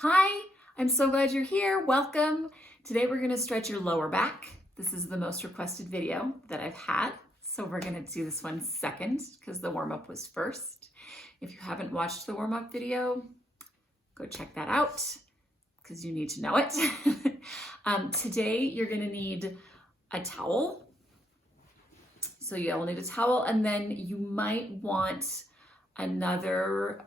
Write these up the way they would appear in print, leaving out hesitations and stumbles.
Hi, I'm so glad you're here. Welcome. Today we're going to stretch your lower back. This is the most requested video that I've had, so we're going to do this one second because the warm-up was first. If you haven't watched the warm-up video, go check that out because you need to know it. Today you're going to need a towel. So you'll need a towel, and then you might want another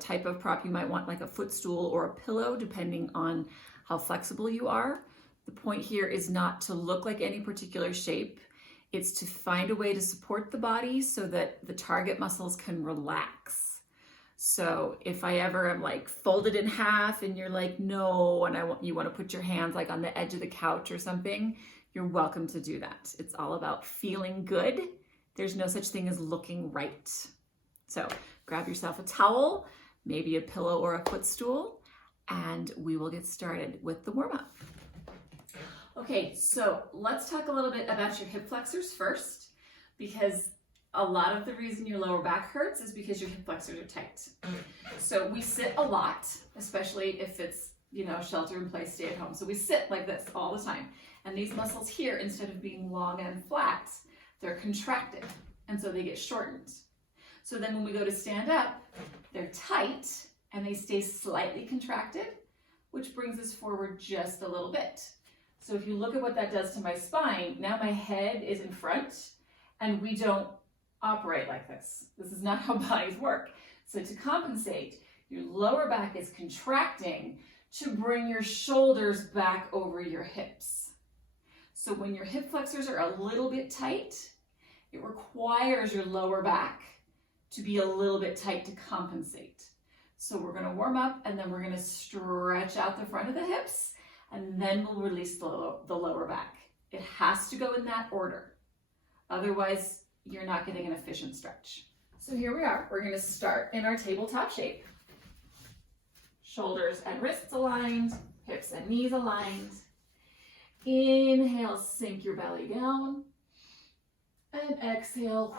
type of prop. You might want like a footstool or a pillow, depending on how flexible you are. The point here is not to look like any particular shape. It's to find a way to support the body so that the target muscles can relax. So if I ever am like folded in half and you're like, no, and you want to put your hands like on the edge of the couch or something, you're welcome to do that. It's all about feeling good. There's no such thing as looking right. So grab yourself a towel, maybe a pillow or a footstool, and we will get started with the warm-up. Okay, so let's talk a little bit about your hip flexors first, because a lot of the reason your lower back hurts is because your hip flexors are tight. So we sit a lot, especially if it's, shelter in place, stay at home. So we sit like this all the time. And these muscles here, instead of being long and flat, they're contracted. And so they get shortened. So then when we go to stand up, they're tight and they stay slightly contracted, which brings us forward just a little bit. So if you look at what that does to my spine, now my head is in front and we don't operate like this. This is not how bodies work. So to compensate, your lower back is contracting to bring your shoulders back over your hips. So when your hip flexors are a little bit tight, it requires your lower back to be a little bit tight to compensate. So we're going to warm up and then we're going to stretch out the front of the hips and then we'll release the lower back. It has to go in that order. Otherwise, you're not getting an efficient stretch. So here we are. We're going to start in our tabletop shape. Shoulders and wrists aligned, hips and knees aligned. Inhale, sink your belly down. And exhale,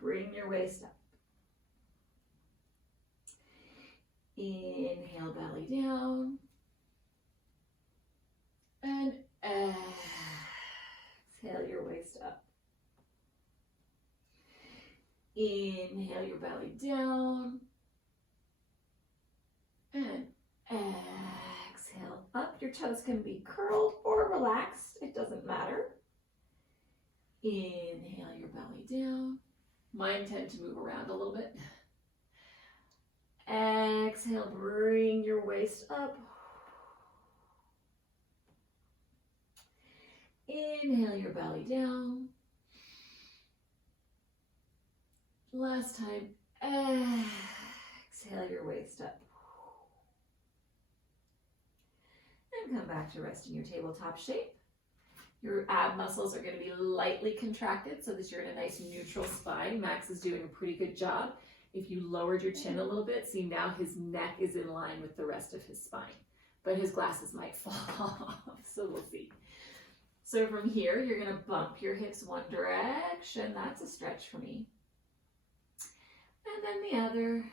bring your waist up. Inhale, belly down. And exhale your waist up. Inhale your belly down. And exhale up. Your toes can be curled or relaxed. It doesn't matter. Inhale your belly down. Mine tend to move around a little bit. Exhale, bring your waist up. Inhale your belly down. Last time, exhale your waist up. And come back to resting your tabletop shape. Your ab muscles are going to be lightly contracted so that you're in a nice neutral spine. Max is doing a pretty good job. If you lowered your chin a little bit, see now his neck is in line with the rest of his spine, but his glasses might fall off, so we'll see. So from here, you're going to bump your hips one direction. That's a stretch for me. And then the other.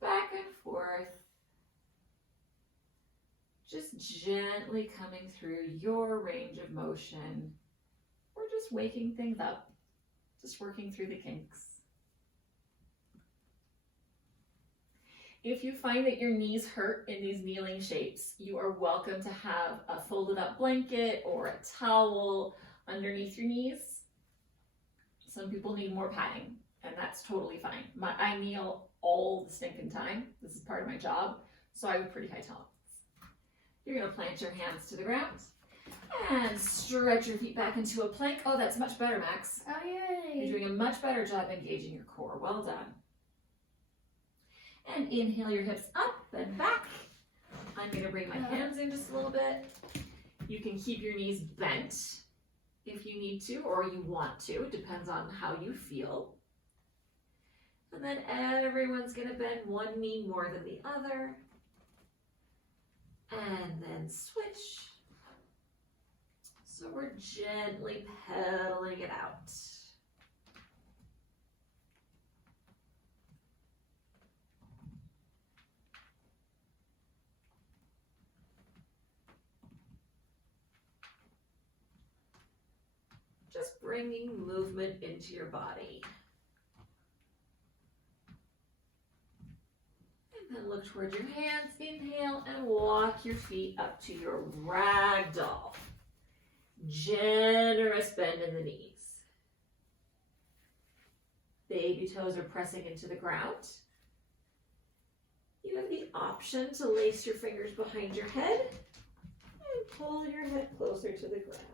Back and forth. Just gently coming through your range of motion. We're just waking things up, just working through the kinks. If you find that your knees hurt in these kneeling shapes, you are welcome to have a folded up blanket or a towel underneath your knees. Some people need more padding, and that's totally fine. I kneel all the stinking time. This is part of my job, so I have a pretty high tolerance. You're going to plant your hands to the ground and stretch your feet back into a plank. Oh, that's much better, Max. Oh, yay. You're doing a much better job engaging your core. Well done. And inhale your hips up and back. I'm going to bring my hands in just a little bit. You can keep your knees bent if you need to or you want to. It depends on how you feel. And then everyone's going to bend one knee more than the other. And then switch. So we're gently pedaling it out. Just bringing movement into your body. And then look towards your hands. Inhale and walk your feet up to your ragdoll. Generous bend in the knees. Baby toes are pressing into the ground. You have the option to lace your fingers behind your head and pull your head closer to the ground.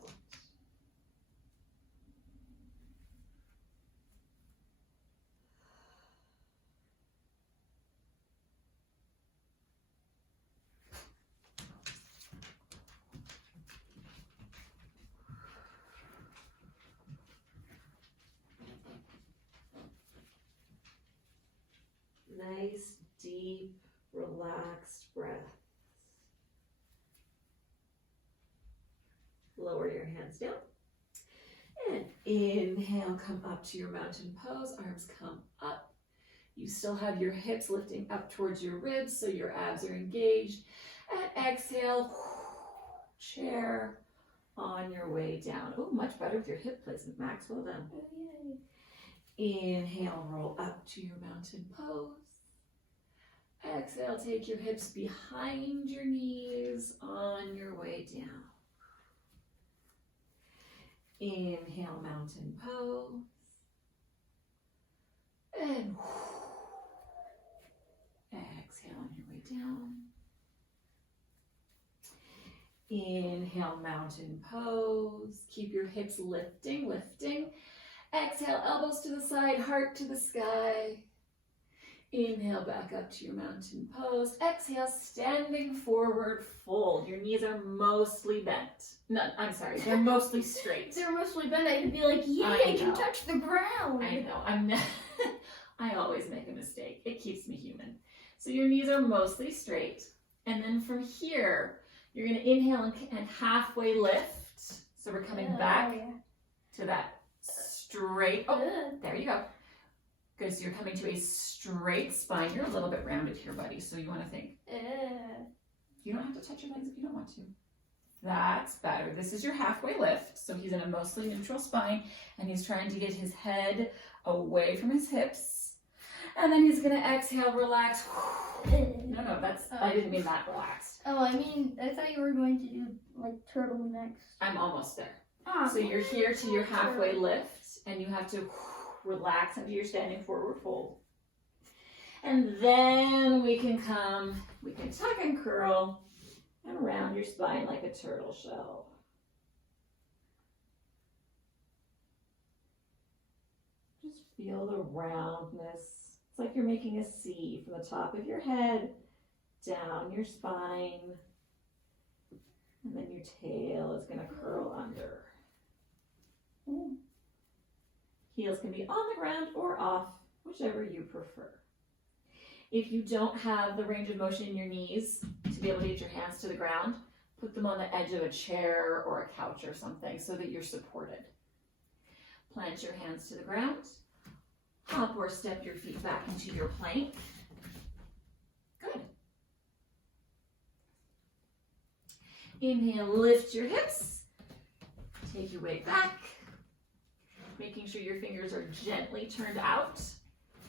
Nice, deep, relaxed breath. Lower your hands down. And inhale, come up to your mountain pose. Arms come up. You still have your hips lifting up towards your ribs, so your abs are engaged. And exhale, chair on your way down. Oh, much better with your hip placement, Max. Well done. Oh, yay. Inhale, roll up to your mountain pose. Exhale, take your hips behind your knees on your way down. Inhale, mountain pose. And exhale on your way down. Inhale, mountain pose. Keep your hips lifting, lifting. Exhale, elbows to the side, heart to the sky. Inhale, back up to your mountain pose. Exhale, standing forward, fold. Your knees are mostly bent. No, I'm sorry, they're mostly straight. They're mostly bent. I could be like, yay, I can touch the ground. I know, I always make a mistake. It keeps me human. So your knees are mostly straight. And then from here, you're gonna inhale and halfway lift. So we're coming back to that straight, there you go. Good, so you're coming to a straight spine. You're a little bit rounded here, buddy, so you wanna think. You don't have to touch your legs if you don't want to. That's better. This is your halfway lift. So he's in a mostly neutral spine and he's trying to get his head away from his hips. And then he's gonna exhale, relax. No, I didn't mean that relaxed. Oh, I thought you were going to do like turtlenecks. I'm almost there. Oh, So you're here to your halfway lift and you have to relax into your standing forward fold. And then we can tuck and curl and round your spine like a turtle shell. Just feel the roundness. It's like you're making a C from the top of your head, down your spine, and then your tail is gonna curl under. Heels can be on the ground or off, whichever you prefer. If you don't have the range of motion in your knees to be able to get your hands to the ground, put them on the edge of a chair or a couch or something so that you're supported. Plant your hands to the ground. Hop or step your feet back into your plank. Good. Inhale, lift your hips. Take your weight back. Making sure your fingers are gently turned out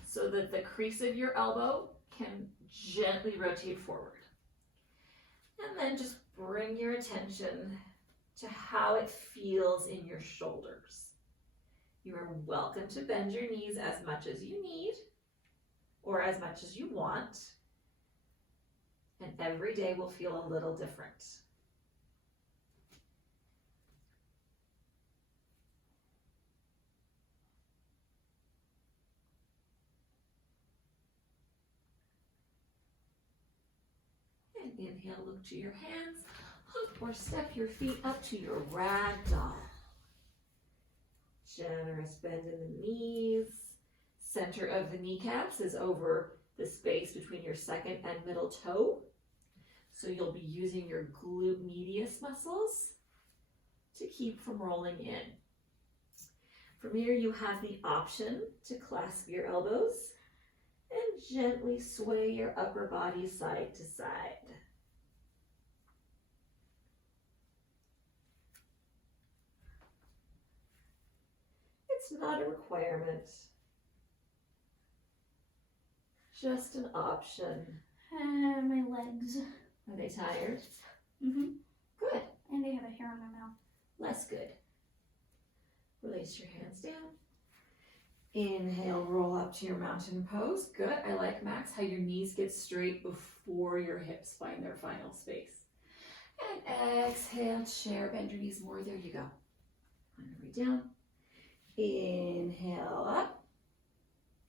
so that the crease of your elbow can gently rotate forward. And then just bring your attention to how it feels in your shoulders. You are welcome to bend your knees as much as you need or as much as you want. And every day will feel a little different. And inhale, look to your hands. Hook or step your feet up to your ragdoll. Generous bend in the knees. Center of the kneecaps is over the space between your second and middle toe. So you'll be using your glute medius muscles to keep from rolling in. From here, you have the option to clasp your elbows and gently sway your upper body side to side. It's not a requirement. Just an option. My legs. Are they tired? Mm-hmm. Good. And I have a hair on my mouth. Less good. Release your hands down. Inhale, roll up to your mountain pose. Good. I like, Max, how your knees get straight before your hips find their final space. And exhale, chair, bend your knees more. There you go. On your way down. Inhale up.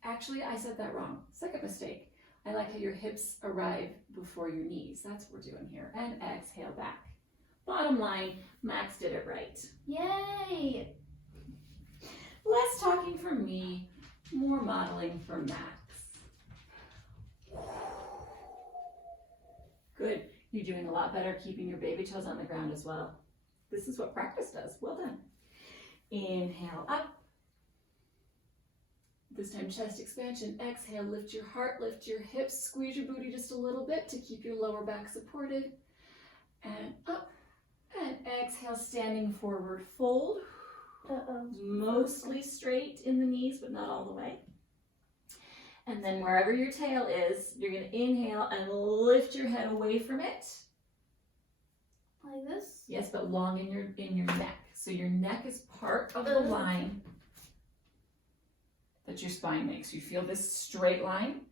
Actually, I said that wrong. Second mistake. I like how your hips arrive before your knees. That's what we're doing here. And exhale back. Bottom line, Max did it right. Yay! Less talking from me, more modeling from Max. Good. You're doing a lot better keeping your baby toes on the ground as well. This is what practice does. Well done. Inhale up. This time chest expansion. Exhale, lift your heart, lift your hips, squeeze your booty just a little bit to keep your lower back supported. And up. And exhale, standing forward fold. Mostly straight in the knees, but not all the way. And then wherever your tail is, you're going to inhale and lift your head away from it. Like this? Yes, but long in your neck. So your neck is part of the line that your spine makes. You feel this straight line?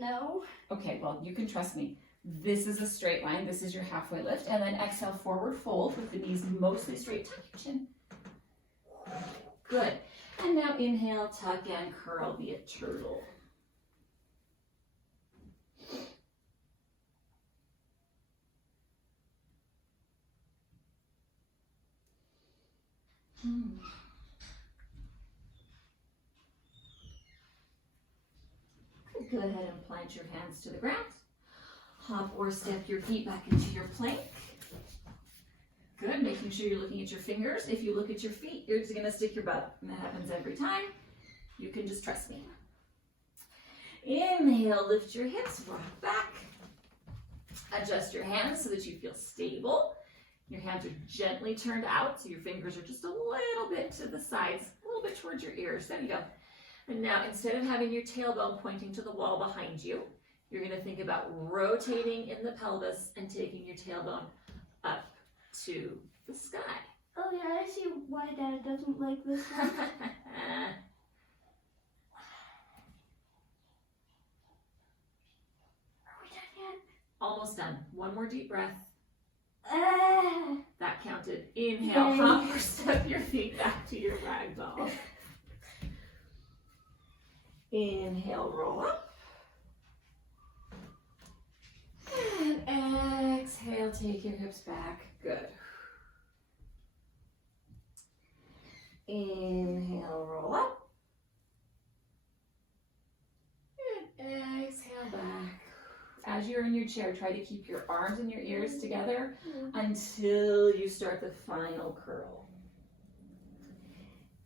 No. Okay, well, you can trust me. This is a straight line. This is your halfway lift. And then exhale, forward fold with the knees mostly straight. Tuck your chin. Good. And now inhale, tuck and curl, be a turtle. Go ahead and plant your hands to the ground. Hop or step your feet back into your plank. Good, making sure you're looking at your fingers. If you look at your feet, you're just gonna stick your butt, and that happens every time. You can just trust me. Inhale, lift your hips, rock back. Adjust your hands so that you feel stable. Your hands are gently turned out, so your fingers are just a little bit to the sides, a little bit towards your ears. There you go. And now, instead of having your tailbone pointing to the wall behind you, you're gonna think about rotating in the pelvis and taking your tailbone up to the sky. Oh yeah, I see why Dad doesn't like this one. Are we done yet? Almost done. One more deep breath. Ah. That counted. Inhale, hop or step your feet back to your ragdoll. Inhale, roll up. And exhale, take your hips back. Good. Inhale, roll up. And exhale back. As you're in your chair, try to keep your arms and your ears together until you start the final curl.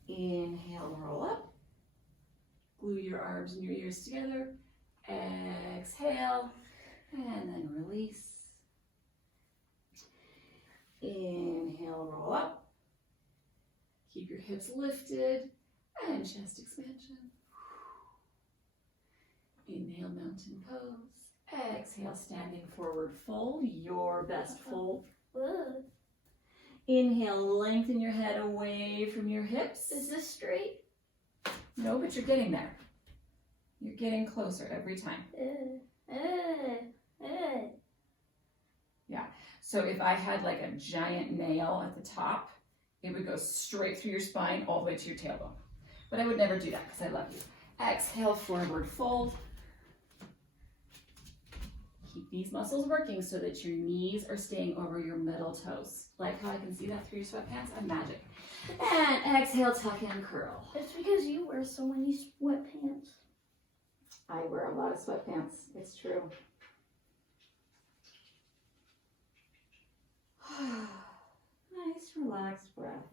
Inhale, roll up. Glue your arms and your ears together. Exhale, and then release. Inhale, roll up. Keep your hips lifted and chest expansion. Inhale, mountain pose. Exhale, standing forward fold, your best fold. Inhale, lengthen your head away from your hips. Is this straight? No, but you're getting there. You're getting closer every time. Yeah. So if I had like a giant nail at the top, it would go straight through your spine all the way to your tailbone. But I would never do that because I love you. Exhale, forward fold. Keep these muscles working so that your knees are staying over your middle toes. Like how I can see that through your sweatpants? I'm magic. And exhale, tuck and curl. It's because you wear so many sweatpants. I wear a lot of sweatpants. It's true. Nice, relaxed breaths.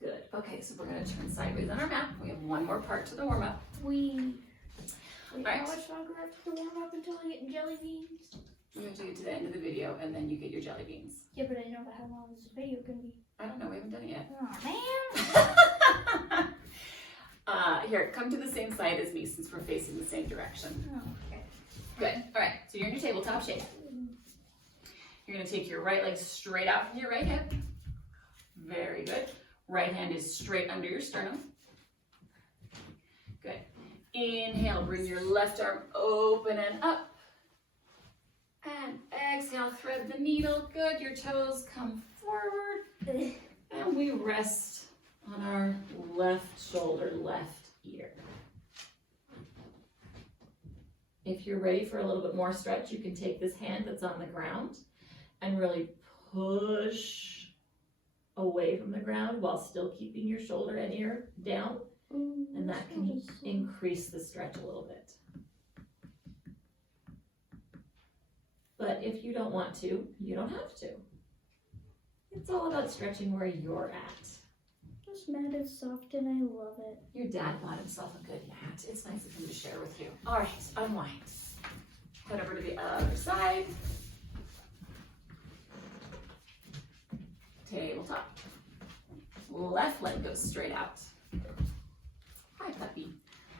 Good. Okay, so we're gonna turn sideways on our mat. We have one more part to the warm up. Wait, Right. how much longer after the warm up until I get jelly beans? I'm gonna do it to the end of the video and then you get your jelly beans. Yeah, but I know about how long this video can be. I don't know, we haven't done it yet. Oh man. Here, come to the same side as me since we're facing the same direction. Oh, okay. Good, all right, so you're in your tabletop shape. You're gonna take your right leg straight out from your right hip. Very good. Right hand is straight under your sternum. Good. Inhale, bring your left arm open and up. And exhale, thread the needle. Good, your toes come forward. And we rest on our left shoulder, left ear. If you're ready for a little bit more stretch, you can take this hand that's on the ground and really push away from the ground while still keeping your shoulder and ear down. And that can increase the stretch a little bit. But if you don't want to, you don't have to. It's all about stretching where you're at. This mat is soft and I love it. Your dad bought himself a good mat. It's nice of him to share with you. All right, unwind. Head over to the other side. Tabletop. Left leg goes straight out. Hi, puppy.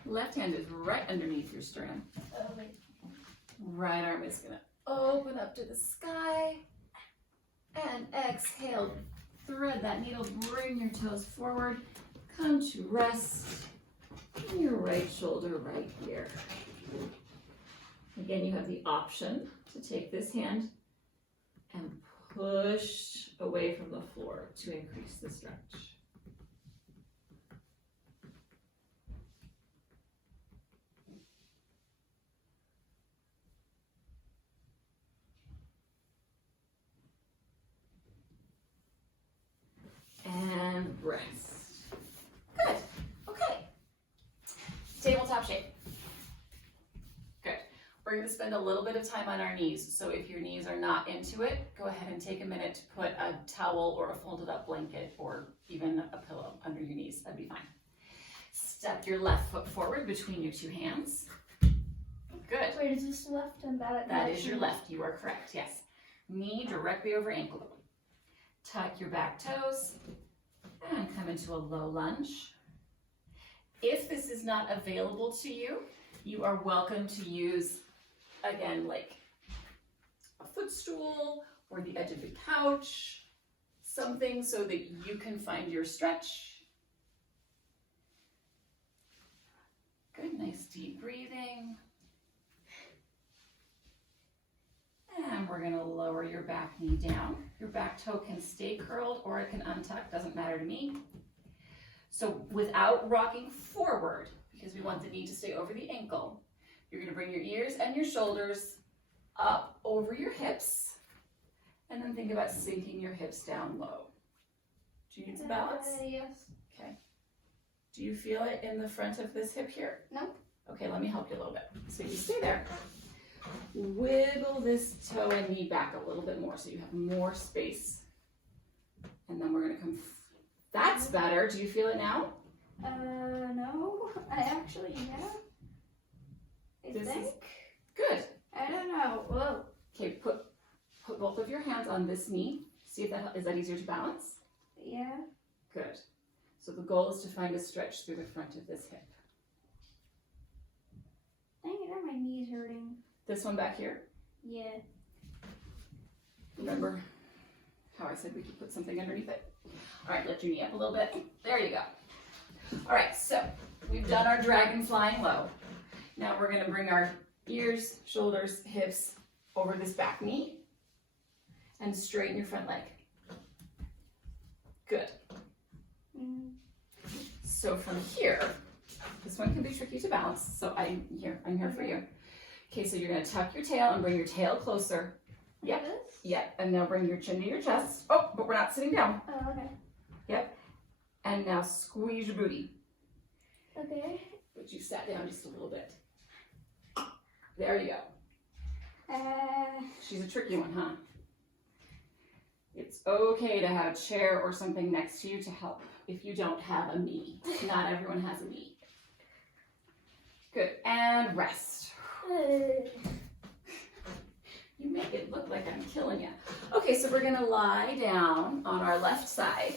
Left hand is right underneath your sternum. Oh, wait. Right arm is gonna open up to the sky. And exhale. Thread that needle, bring your toes forward. Come to rest in your right shoulder right here. Again, you have the option to take this hand and push away from the floor to increase the stretch. And rest. Good. Okay. Tabletop shape. Good. We're going to spend a little bit of time on our knees. So if your knees are not into it, go ahead and take a minute to put a towel or a folded up blanket or even a pillow under your knees. That'd be fine. Step your left foot forward between your two hands. Good. Wait, is this left and that? That is your left. You are correct. Yes. Knee directly over ankle. Tuck your back toes and come into a low lunge. If this is not available to you, you are welcome to use, again, like a footstool or the edge of the couch, something so that you can find your stretch. Good, nice deep breathing. And we're gonna lower your back knee down. Your back toe can stay curled or it can untuck, doesn't matter to me. So without rocking forward, because we want the knee to stay over the ankle, you're gonna bring your ears and your shoulders up over your hips, and then think about sinking your hips down low. Do you need some balance? Yes. Okay. Do you feel it in the front of this hip here? No. Okay, let me help you a little bit. So you stay there. Wiggle this toe and knee back a little bit more so you have more space. And then we're gonna come, that's better. Do you feel it now? No. I actually, yeah. I This think. is good. I don't know. Whoa. Okay, put both of your hands on this knee. See if is that easier to balance? Yeah. Good. So the goal is to find a stretch through the front of this hip. Dang it, are my knees hurting? This one back here. Yeah. Remember how I said we could put something underneath it? All right, lift your knee up a little bit. There you go. All right, so we've done our dragon flying low. Now we're gonna bring our ears, shoulders, hips over this back knee and straighten your front leg. Good. So from here, this one can be tricky to balance, so I'm here for you. Okay, so you're gonna tuck your tail and bring your tail closer. Yep, yep, and now bring your chin to your chest. Oh, but we're not sitting down. Oh, okay. Yep, and now squeeze your booty. Okay. But you sat down just a little bit. There you go. She's a tricky one, huh? It's okay to have a chair or something next to you to help if you don't have a me. Not everyone has a me. Good, and rest. You make it look like I'm killing you. Okay, so we're gonna lie down on our left side.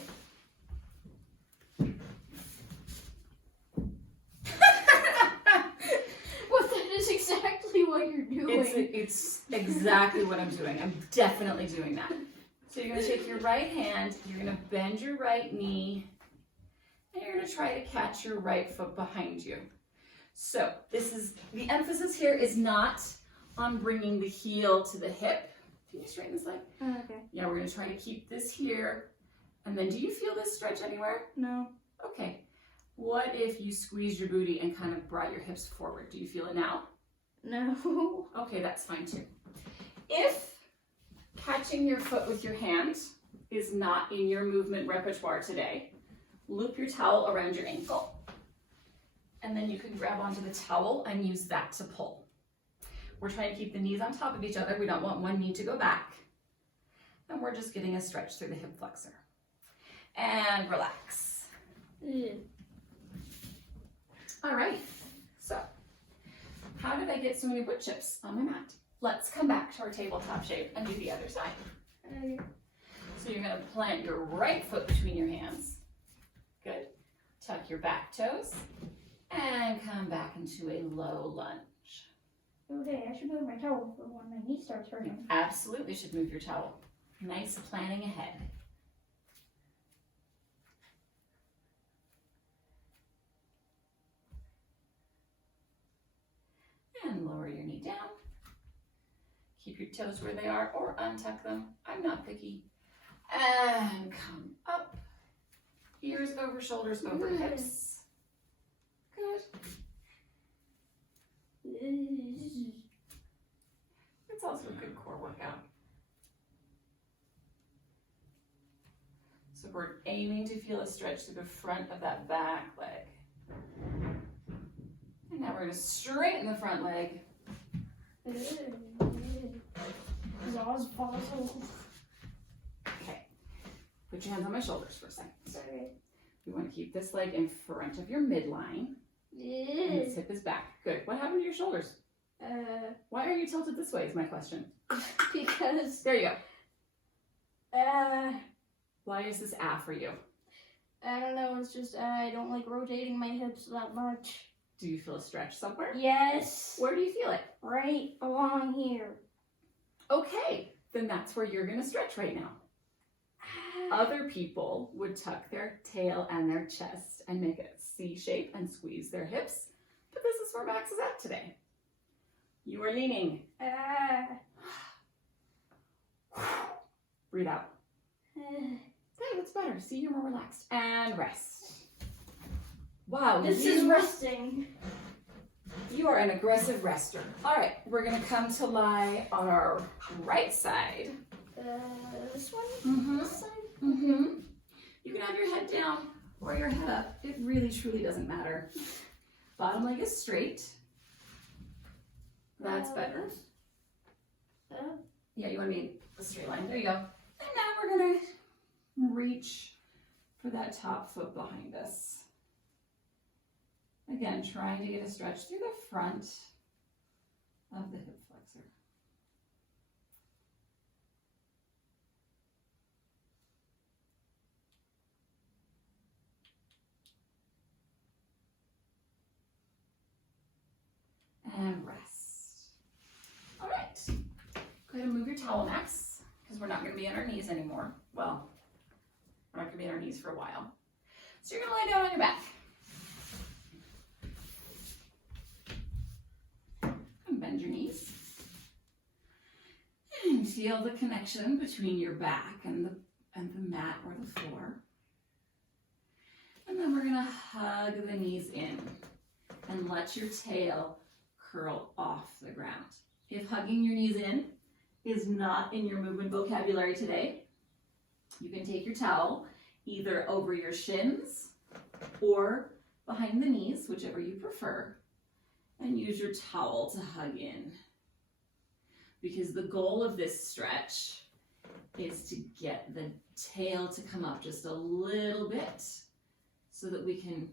Well, that is exactly what you're doing. It's exactly what I'm doing. I'm definitely doing that. So you're gonna take your right hand, you're gonna bend your right knee, and you're gonna try to catch your right foot behind you. So the emphasis here is not on bringing the heel to the hip. Can you straighten this leg? Okay. Yeah, we're gonna try to keep this here. And then do you feel this stretch anywhere? No. Okay. What if you squeeze your booty and kind of brought your hips forward? Do you feel it now? No. Okay, that's fine too. If catching your foot with your hand is not in your movement repertoire today, loop your towel around your ankle. And then you can grab onto the towel and use that to pull. We're trying to keep the knees on top of each other. We don't want one knee to go back. And we're just getting a stretch through the hip flexor. And relax. All right, so how did I get so many wood chips on my mat? Let's come back to our tabletop shape and do the other side. Okay. So you're gonna plant your right foot between your hands. Good. Tuck your back toes and come back into a low lunge. Okay, I should move my towel for when my knee starts hurting. You absolutely should move your towel. Nice planning ahead. And lower your knee down. Keep your toes where they are or untuck them. I'm not picky. And come up. Ears over shoulders over hips. Good. It's also a good core workout. So we're aiming to feel a stretch through the front of that back leg. And now we're going to straighten the front leg. Okay. Put your hands on my shoulders for a second. Sorry. We want to keep this leg in front of your midline. And this hip is back. Good. What happened to your shoulders? Why are you tilted this way is my question. Because There you go. Why is this for you? I don't know, it's just I don't like rotating my hips that much. Do you feel a stretch somewhere? Yes. Where do you feel it? Right along here. Okay, then that's where you're going to stretch right now. Other people would tuck their tail and their chest and make a C shape and squeeze their hips, but this is where Max is at today. You are leaning. Breathe out. Okay, that's better. See, you're more relaxed. And rest. Wow. This is resting. You are an aggressive rester. All right, we're going to come to lie on our right side. This one? Mm-hmm. This side? Mm-hmm. You can have your head down or your head up. It really, truly doesn't matter. Bottom leg is straight. That's better. Yeah, you want to be a straight line. There you go. And now we're going to reach for that top foot behind us. Again, trying to get a stretch through the front of the hip flexor. And rest. All right. Go ahead and move your towel, Max, because we're not going to be on our knees anymore. Well, we're not going to be on our knees for a while. So you're going to lie down on your back. And bend your knees. And feel the connection between your back and the mat or the floor. And then we're going to hug the knees in and let your tail curl off the ground. If hugging your knees in is not in your movement vocabulary today, you can take your towel either over your shins or behind the knees, whichever you prefer, and use your towel to hug in. Because the goal of this stretch is to get the tail to come up just a little bit so that we can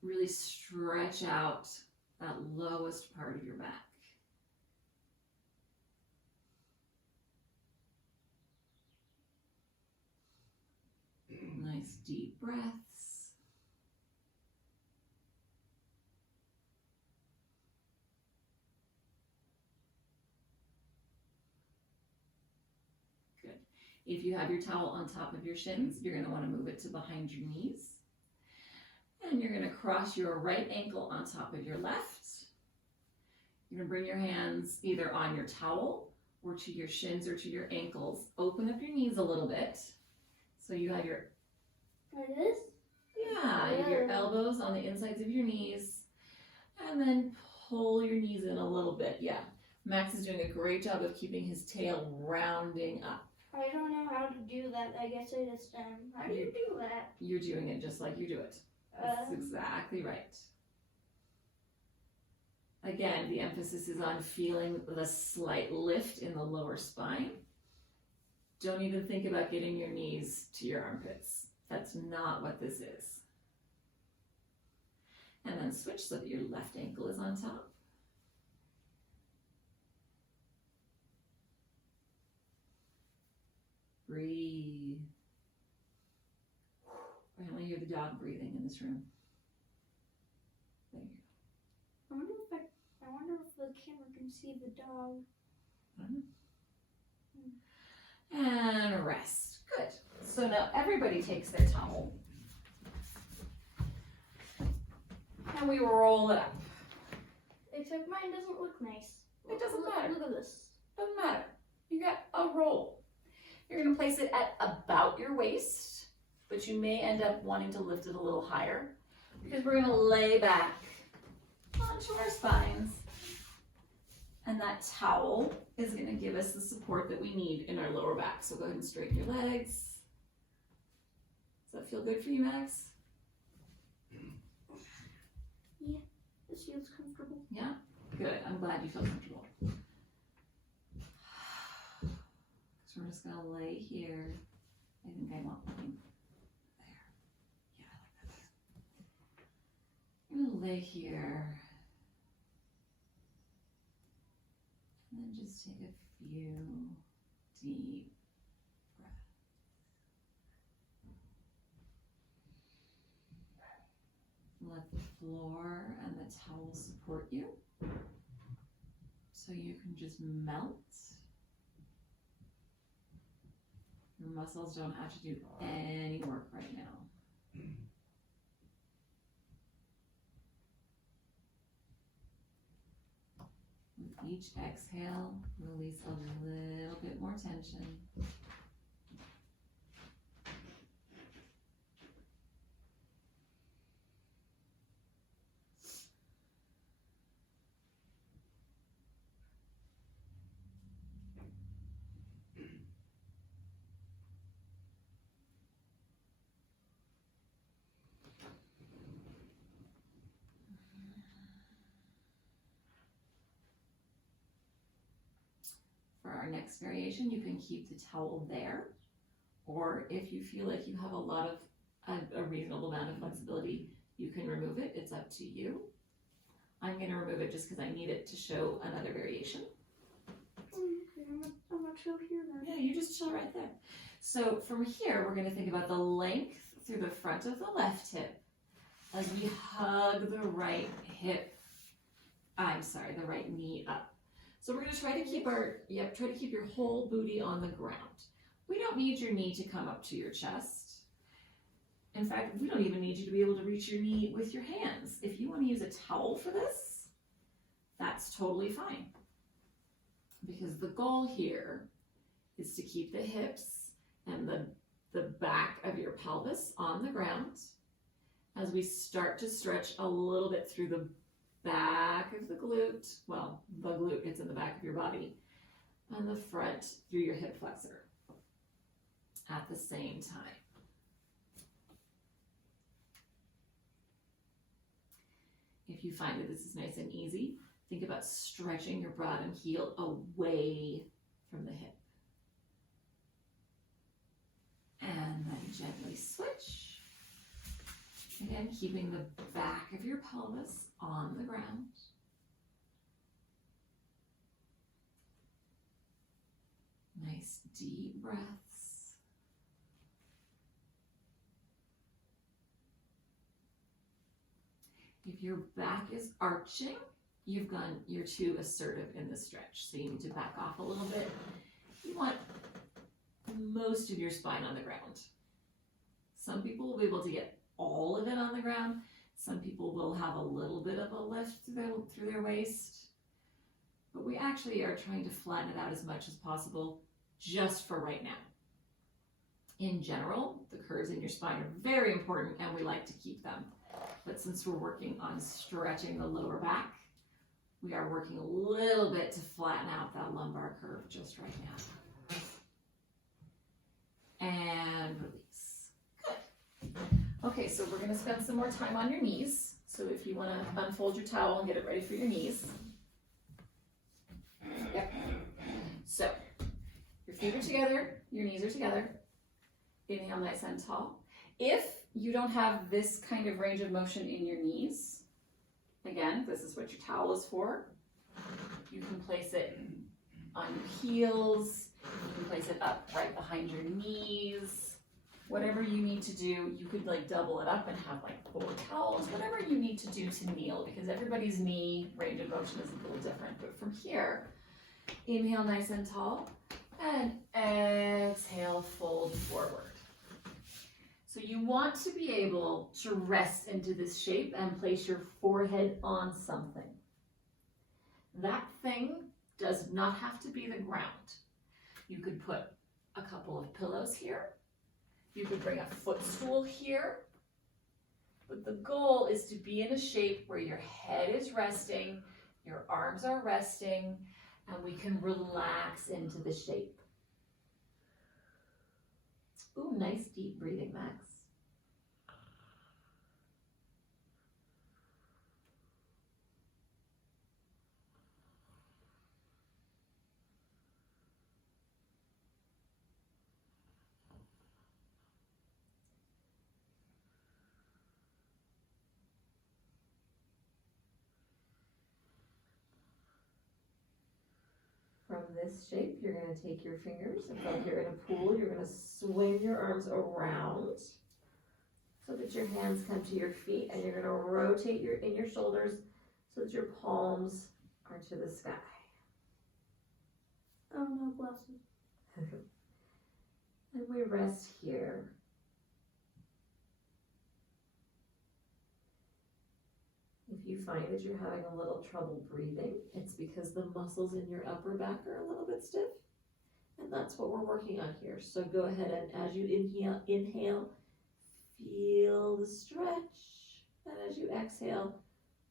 really stretch out that lowest part of your back. Nice deep breaths. Good. If you have your towel on top of your shins, you're going to want to move it to behind your knees. And you're going to cross your right ankle on top of your left. You're going to bring your hands either on your towel or to your shins or to your ankles. Open up your knees a little bit. So you have your, Like this? yeah, you have your elbows on the insides of your knees. And then pull your knees in a little bit. Yeah, Max is doing a great job of keeping his tail rounding up. I don't know how to do that. I guess I just how do you do that? You're doing it just like you do it. That's exactly right. Again, the emphasis is on feeling the slight lift in the lower spine. Don't even think about getting your knees to your armpits. That's not what this is. And then switch so that your left ankle is on top. Breathe. I only hear the dog breathing in this room. There you go. I wonder if the camera can see the dog. And rest. Good. So now everybody takes their towel. And we roll it up. Except mine doesn't look nice. It doesn't matter. Look at this. Doesn't matter. You got a roll. You're going to place it at about your waist, but you may end up wanting to lift it a little higher because we're going to lay back onto our spines. And that towel is going to give us the support that we need in our lower back. So go ahead and straighten your legs. Does that feel good for you, Max? Yeah, this feels comfortable. Yeah? Good. I'm glad you feel comfortable. So we're just going to lay here. I think I want mine there. Yeah, I like that there. I'm going to lay here. And then just take a few deep breaths. Let the floor and the towel support you. So you can just melt. Your muscles don't have to do any work right now. With each exhale, release a little bit more tension. For our next variation, you can keep the towel there, or if you feel like you have a reasonable amount of flexibility, you can remove it. It's up to you. I'm going to remove it just because I need it to show another variation. Okay, I'm not chill here then. Yeah, you just chill right there. So from here, we're going to think about the length through the front of the left hip as we hug the right the right knee up. So we're going to try to keep your whole booty on the ground. We don't need your knee to come up to your chest. In fact, we don't even need you to be able to reach your knee with your hands. If you want to use a towel for this, that's totally fine. Because the goal here is to keep the hips and the back of your pelvis on the ground as we start to stretch a little bit through the back of the glute. Well, the glute gets in the back of your body, and the front through your hip flexor at the same time. If you find that this is nice and easy, think about stretching your bottom heel away from the hip. And then gently switch. Again, keeping the back of your pelvis on the ground. Nice deep breaths. If your back is arching, you're too assertive in the stretch, so you need to back off a little bit. You want most of your spine on the ground. Some people will be able to get all of it on the ground. Some people will have a little bit of a lift through their waist. But we actually are trying to flatten it out as much as possible just for right now. In general, the curves in your spine are very important and we like to keep them. But since we're working on stretching the lower back, we are working a little bit to flatten out that lumbar curve just right now. And release. Good. Okay, so we're going to spend some more time on your knees. So if you want to unfold your towel and get it ready for your knees. Yep. So your feet are together, your knees are together. Inhale nice and tall. If you don't have this kind of range of motion in your knees, again, this is what your towel is for. You can place it on your heels. You can place it up right behind your knees. Whatever you need to do, you could like double it up and have like 4 towels, whatever you need to do to kneel, because everybody's knee range of motion is a little different. But from here, inhale nice and tall and exhale, fold forward. So you want to be able to rest into this shape and place your forehead on something. That thing does not have to be the ground. You could put a couple of pillows here. You could bring a footstool here. But the goal is to be in a shape where your head is resting, your arms are resting, and we can relax into the shape. Ooh, nice deep breathing, Max. From this shape, you're going to take your fingers, it's like you're in a pool, you're going to swing your arms around so that your hands come to your feet, and you're going to rotate in your shoulders so that your palms are to the sky. Oh no, glasses. And we rest here. If you find that you're having a little trouble breathing, it's because the muscles in your upper back are a little bit stiff. And that's what we're working on here. So go ahead and as you inhale, feel the stretch. And as you exhale,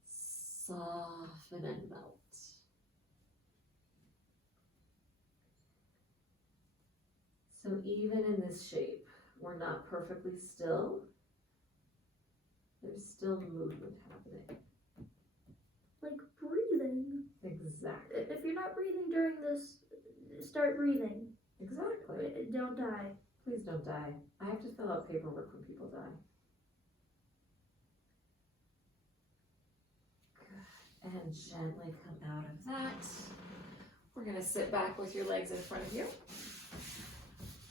soften and melt. So even in this shape, we're not perfectly still. There's still movement happening. Like breathing. Exactly. If you're not breathing during this, start breathing. Exactly. Don't die. Please don't die. I have to fill out paperwork when people die. Good. And gently come out of that. We're going to sit back with your legs in front of you.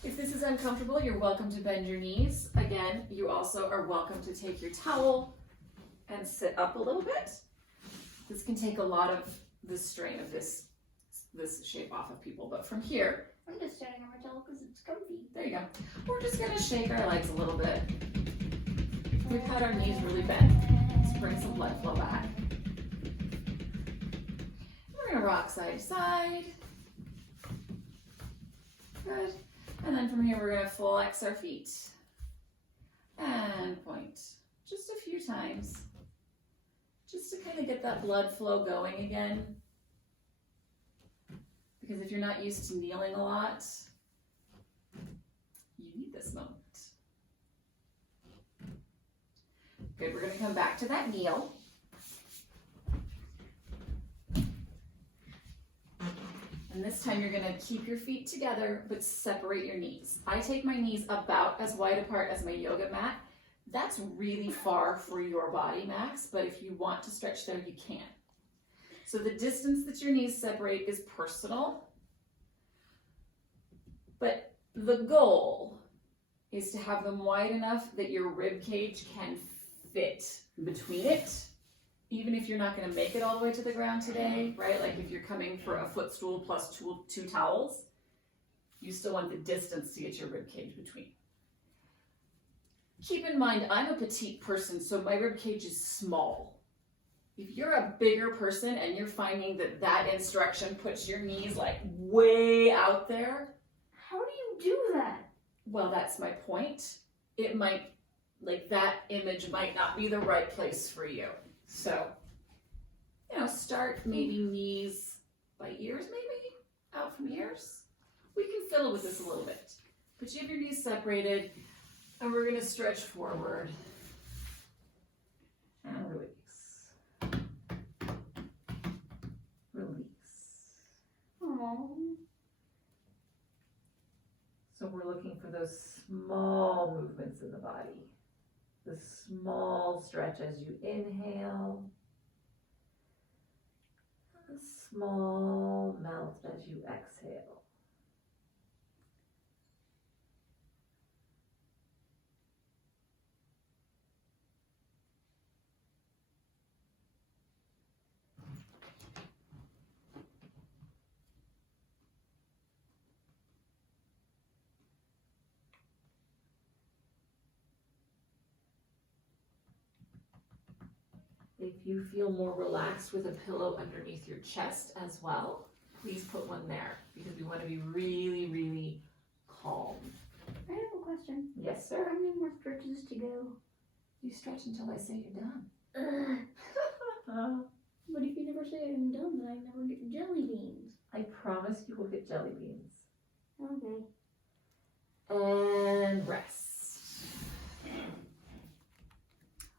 If this is uncomfortable, you're welcome to bend your knees. Again, you also are welcome to take your towel and sit up a little bit. This can take a lot of the strain of this shape off of people, but from here, I'm just standing on my towel because it's comfy. there you go. We're just gonna shake our legs a little bit. We've had our knees really bent. Let's bring some blood flow back. We're gonna rock side to side. Good. And then from here, we're gonna flex our feet and point just a few times, just to kind of get that blood flow going again. Because if you're not used to kneeling a lot, you need this moment. Good, we're gonna come back to that kneel. And this time you're gonna keep your feet together, but separate your knees. I take my knees about as wide apart as my yoga mat. That's really far for your body, Max, but if you want to stretch there, you can. So the distance that your knees separate is personal, but the goal is to have them wide enough that your rib cage can fit between it, even if you're not going to make it all the way to the ground today, right? Like if you're coming for a footstool plus two towels, you still want the distance to get your rib cage between. Keep in mind, I'm a petite person, so my rib cage is small. If you're a bigger person and you're finding that that instruction puts your knees like way out there. How do you do that? Well, that's my point. It might, like that image might not be the right place for you. So, you know, start maybe knees by ears, maybe out from ears. We can fiddle with this a little bit, but you have your knees separated. And we're going to stretch forward and release. Release. Aww. So we're looking for those small movements in the body. The small stretch as you inhale. The small melt as you exhale. If you feel more relaxed with a pillow underneath your chest as well, please put one there because we want to be really, really calm. I have a question. Yes, How sir. many more stretches to go? You stretch until I say you're done. But if you never say I'm done, then I never get jelly beans. I promise you will get jelly beans. Okay. And rest.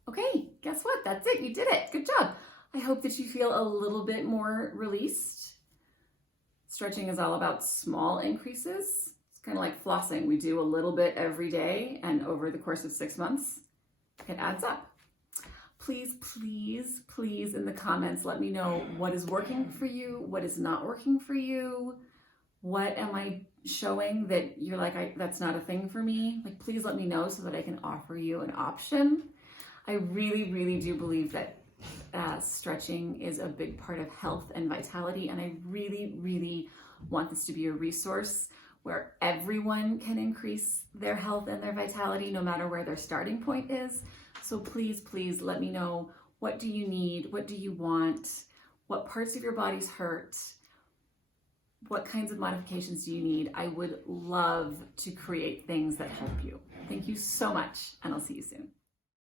Okay, guess what? That's it. You did it. Good job. I hope that you feel a little bit more released. Stretching is all about small increases. It's kind of like flossing. We do a little bit every day, and over the course of 6 months, it adds up. Please, please, please, in the comments, let me know what is working for you, what is not working for you. What am I showing that you're like, that's not a thing for me? Like, please let me know so that I can offer you an option. I really, really do believe that stretching is a big part of health and vitality, and I really, really want this to be a resource where everyone can increase their health and their vitality no matter where their starting point is. So please, please let me know, what do you need? What do you want? What parts of your bodies hurt? What kinds of modifications do you need? I would love to create things that help you. Thank you so much, and I'll see you soon.